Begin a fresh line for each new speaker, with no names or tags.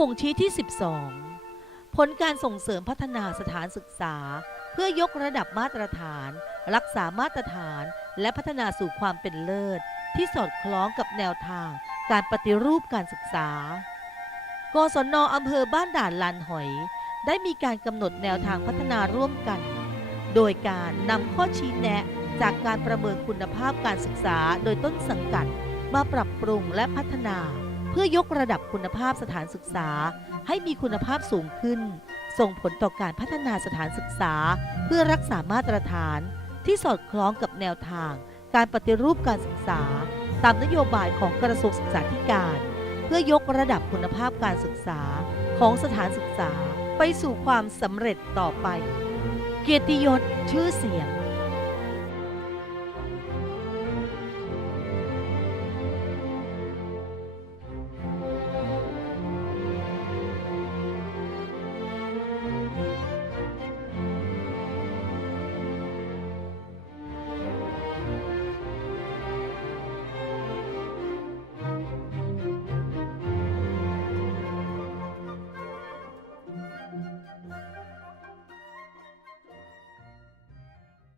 บ่งชี้ที่ 12 ผลการส่งเสริมพัฒนาสถานศึกษา เพื่อยกระดับมาตรฐาน รักษามาตรฐาน และพัฒนาสู่ความเป็นเลิศ ที่สอดคล้องกับแนวทาง การปฏิรูปการศึกษา กศนอำเภอบ้านด่านลานหอย ได้มีการกำหนดแนวทางพัฒนาร่วมกัน โดยการนำข้อชี้แนะจากการประเมินคุณภาพการศึกษาโดยต้นสังกัด มาปรับปรุงและพัฒนา เพื่อยกระดับคุณภาพสถานศึกษาให้มีคุณภาพสูงขึ้น ส่งผลต่อการพัฒนาสถานศึกษา เพื่อรักษามาตรฐานที่สอดคล้องกับแนวทาง การปฏิรูปการศึกษา ตามนโยบายของกระทรวงศึกษาธิการ เพื่อยกระดับคุณภาพการศึกษาของสถานศึกษาไปสู่ความสำเร็จต่อไป เกียรติยศชื่อเสียง